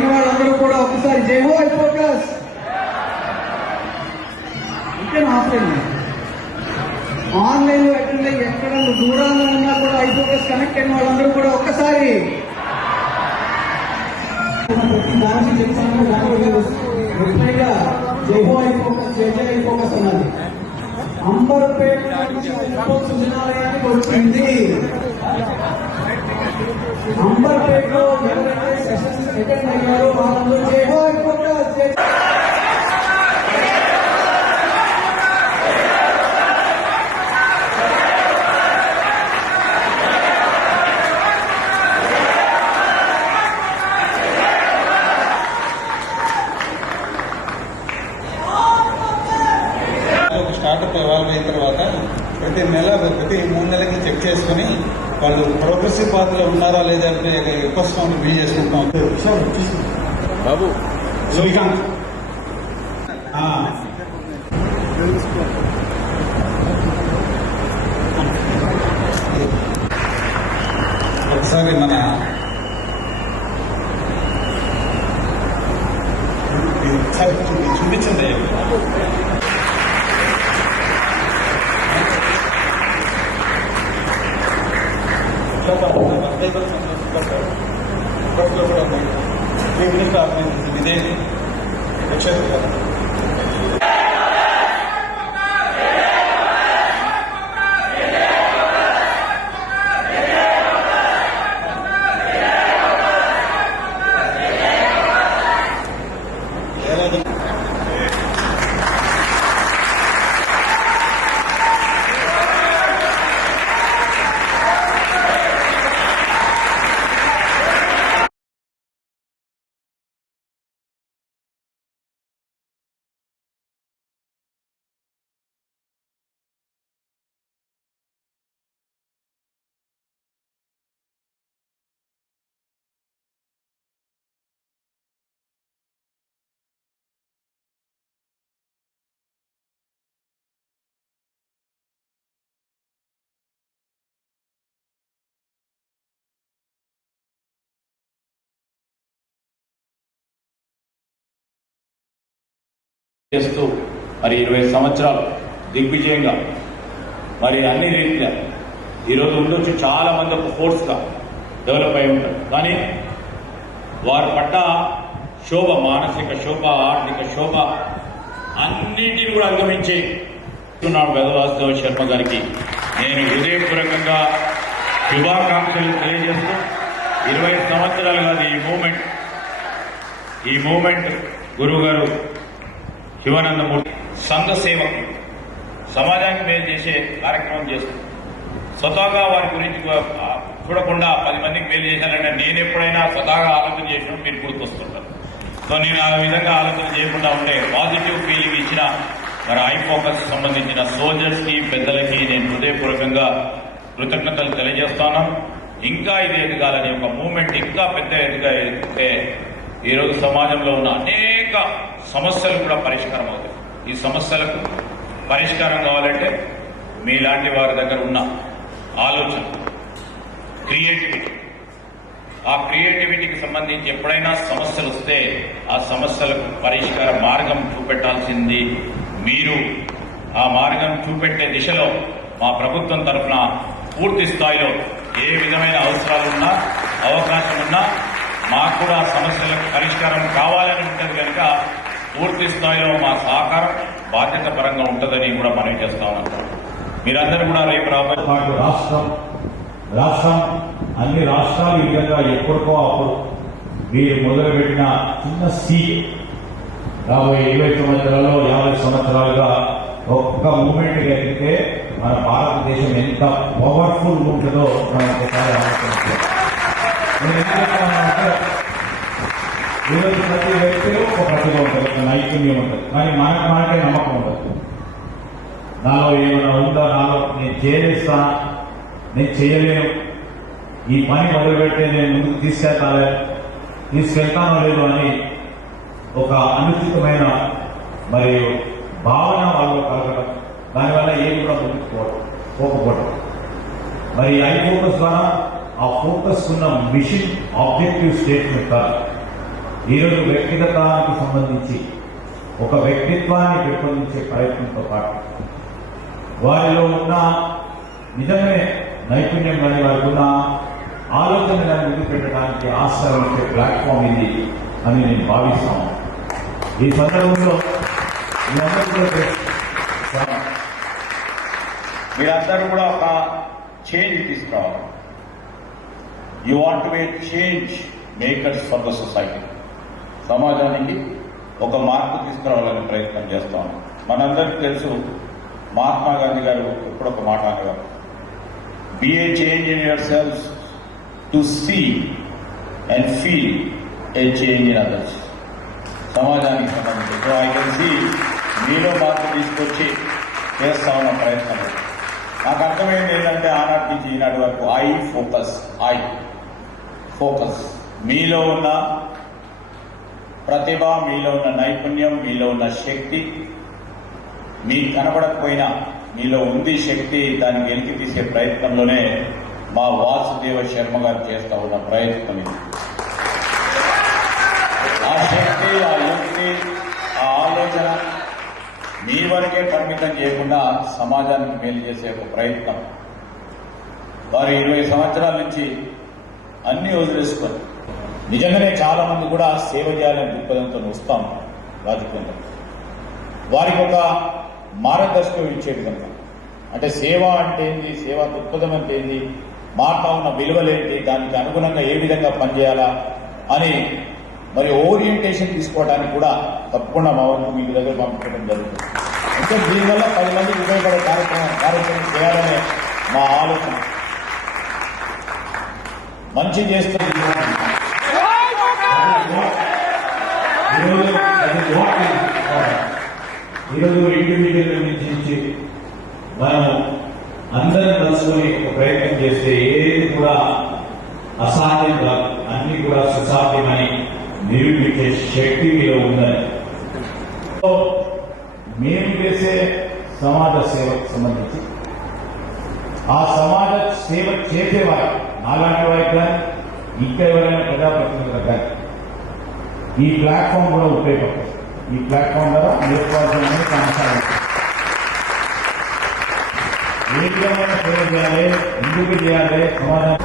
అయిన వాళ్ళందరూ కూడా ఒకసారి జై హో ఫోకస్ ఇంకే ఆఫ్లైన్ ఆన్లైన్లో ఎక్కడ ఎక్కడ దూరాన్ని ఉన్నా కూడా ఐ ఫోకస్ కనెక్ట్ అయిన వాళ్ళందరూ కూడా ఒక్కసారి. ప్రతి దానికి చెప్తాను ముఖ్యంగా Jai eye focus Jai eye focus అన్నది అంబర్పేట నుంచి ఉప్పల్ సుజనాలయానికి వచ్చింది. అంబర్పేటలో ఎవరైతే సెషన్స్ అటెండ్ స్టార్టప్ ఎవాల్వ్ అయిన తర్వాత ప్రతి నెల ప్రతి మూడు నెలలకి చెక్ చేసుకుని వాళ్ళు ప్రోగ్రెసివ్ పాత్రలో ఉన్నారా లేదా అంటే ఎక్కువ స్టామ్ బీ చేసుకుంటాం బాబు. శ్రీకాంత్. विदेश చేస్తూ మరి ఇరవై సంవత్సరాలు దిగ్విజయంగా మరి అన్ని రీత్యా ఈరోజు ఉండొచ్చు చాలా మంది ఒక ఫోర్స్గా డెవలప్ అయి ఉంటారు. కానీ వారు పడ్డ శోభ మానసిక శోభ ఆర్థిక శోభ అన్నింటిని కూడా అధిగమించి ఉన్నాడు వెదవాస్తవ శర్మ గారికి. నేను హృదయపూర్వకంగా శుభాకాంక్షలు తెలియజేస్తూ ఇరవై సంవత్సరాలుగా ఈ మూమెంట్ ఈ మూమెంట్ గురువు గారు శివానందమూర్తి సంఘ సేవ సమాజానికి మేలు చేసే కార్యక్రమం చేస్తుంది స్వతహాగా వారి గురించి చూడకుండా పది మందికి మేలు చేశానంటే నేను ఎప్పుడైనా స్వతహాగా ఆలోచన చేసిన మీరు గుర్తొస్తుంటారు. సో నేను ఆ విధంగా ఆలోచన చేయకుండా ఉండే పాజిటివ్ ఫీలింగ్ ఇచ్చిన మరి ఐ ఫోకస్ సంబంధించిన సోల్జర్స్కి పెద్దలకి నేను హృదయపూర్వకంగా కృతజ్ఞతలు తెలియజేస్తాను ఇంకా ఇది ఎదగాలని ఒక మూమెంట్ ఇంకా పెద్ద ఎదుగా ఎదిగితే ఈరోజు సమాజంలో ఉన్న అనేక సమస్యలు కూడా పరిష్కారం అవుతాయి. ఈ సమస్యలకు పరిష్కారం కావాలంటే మీలాంటి వారి దగ్గర ఉన్న ఆలోచన క్రియేటివిటీ. ఆ క్రియేటివిటీకి సంబంధించి ఎప్పుడైనా సమస్యలు వస్తే ఆ సమస్యలకు పరిష్కార మార్గం చూపెట్టాల్సింది మీరు. ఆ మార్గం చూపెట్టే దిశలో మా ప్రభుత్వం తరఫున పూర్తి స్థాయిలో ఏ విధమైన అవసరాలున్నా అవకాశం ఉన్నా మాకు కూడా సమస్యలకు పరిష్కారం కావాలని ఉంటుంది కనుక పూర్తి స్థాయిలో మా సహకారం బాధ్యత పరంగా ఉంటుందని కూడా మనం చేస్తా ఉన్నాం. మీరందరూ కూడా రేపు రాబోయే రాష్ట్రం రాష్ట్రం అన్ని రాష్ట్రాలు ఈ విధంగా ఎప్పటికో అప్పుడు మీరు మొదలుపెట్టిన చిన్న సీట్ రాబోయే ఇరవై సంవత్సరాల్లో యాభై సంవత్సరాలుగా ఒక్క మూమెంట్ జరిగితే మన భారతదేశం ఎంత పవర్ఫుల్ ఉంటుందో మనం ఒకసారి ఆలోచించాలి ఈరోజు ప్రతి వ్యక్తిలో ఒక ప్రతిభ ఉంటుంది నైపుణ్యం ఉంటుంది కానీ మనకు మనకే నమ్మకం ఉంటుంది నాలో ఏమైనా ఉందా నాలో నేను చేస్తా నేను చేయలేను ఈ పని మొదలుపెట్టే నేను ముందుకు తీసుకెళ్తాలే తీసుకెళ్తానో లేదు అని ఒక అనుచితమైన మరియు భావన వాళ్ళు కలగడం దానివల్ల ఏం కూడా ముందుకు పోవడం పోకపోవడం మరి ఐ ఫోకస్ ద్వారా ఆ ఫోకస్ ఉన్న మిషన్ ఆబ్జెక్టివ్ స్టేట్మెంట్ కాదు. ఈరోజు వ్యక్తిగతానికి సంబంధించి ఒక వ్యక్తిత్వాన్ని పెంపొందించే ప్రయత్నంతో పాటు వారిలో ఉన్న నిజమే నైపుణ్యం కానీ వారికి ఉన్న ఆలోచన ముందు పెట్టడానికి ఆశ్రయం ఇచ్చే ప్లాట్ఫామ్ ఇది అని నేను భావిస్తాను ఈ సందర్భంలో కూడా మీరందరూ కూడా ఒక చేంజ్ తీసుకురావాలి. You want to a change makers for the society సమాజానికి ఒక మార్పు తీసుకురావాలనే ప్రయత్నం చేస్తాం. మనందరికీ తెలుసు మహాత్మా గాంధీ గారు ఇప్పుడు ఒక మాట అనేవారు be a change in your selves to see and feel a change in others సమాజానికి సంబంధించి. సో ఐ కెన్ సీ మీలో మార్పు తీసుకొచ్చి చేస్తా ఉన్న ప్రయత్నం నాకు అర్థమైంది ఏంటంటే ఆనాటి నుంచి ఈనాటి వరకు ఐ ఫోకస్ ఐ ఫోకస్. మీలో ఉన్న ప్రతిభ మీలో ఉన్న నైపుణ్యం మీలో ఉన్న శక్తి మీకు కనబడకపోయినా మీలో ఉంది శక్తి దాన్ని వెలికి తీసే ప్రయత్నంలోనే మా వాసుదేవ శర్మ గారు చేస్తా ఉన్న ప్రయత్నం ఇది. ఆ శక్తి ఆ యుక్తి ఆ ఆలోచన మీ వరకే పరిమితం చేయకుండా సమాజానికి మేలు చేసే ఒక ప్రయత్నం. వారు ఇరవై సంవత్సరాల నుంచి అన్ని వదిలేసుకొని. నిజంగానే చాలా మంది కూడా సేవ చేయాలనే దృక్పథంతో వస్తాం రాజకీయంలో. వారికి ఒక మార్గదర్శకం ఇచ్చే విధంగా అంటే సేవ అంటే ఏంది? సేవా దృక్పథం అంటే ఏంది? మారుతా ఉన్న విలువలేంటి దానికి అనుగుణంగా ఏ విధంగా పనిచేయాలా అని మరి ఓరియంటేషన్ తీసుకోవడానికి కూడా తప్పకుండా మా వంతు మీ దగ్గర పంపించడం జరుగుతుంది. అంటే దీనివల్ల పది మందికి ఉపయోగపడే కార్యక్రమం కార్యక్రమం చేయాలనే మా ఆలోచన. మంచి చేస్తుంది. ఈరోజు ఇండివిజువల్ నుంచి మనం అందరం కలుసుకొని ఒక ప్రయత్నం చేస్తే ఏది కూడా అసాధ్యం కాదు. అన్ని కూడా సుసాధ్యమని నిరూపించే శక్తి మీలో ఉందని. మేము చేసే సమాజ సేవకు సంబంధించి ఆ సమాజ సేవ చేసేవారు నాలాంటి వారికి కానీ ఇంకా ఎవరైనా ప్రజాప్రతినిధులకు కానీ ఈ ప్లాట్ఫామ్ కూడా ఉపయోగపడుతుంది. ఈ ప్లాట్ఫామ్ ద్వారా నియోజకవర్గంలో కొనసాగుతుంది ఏ విధమైన సేవ చేయాలి ఎందుకు చేయాలి సమాధానం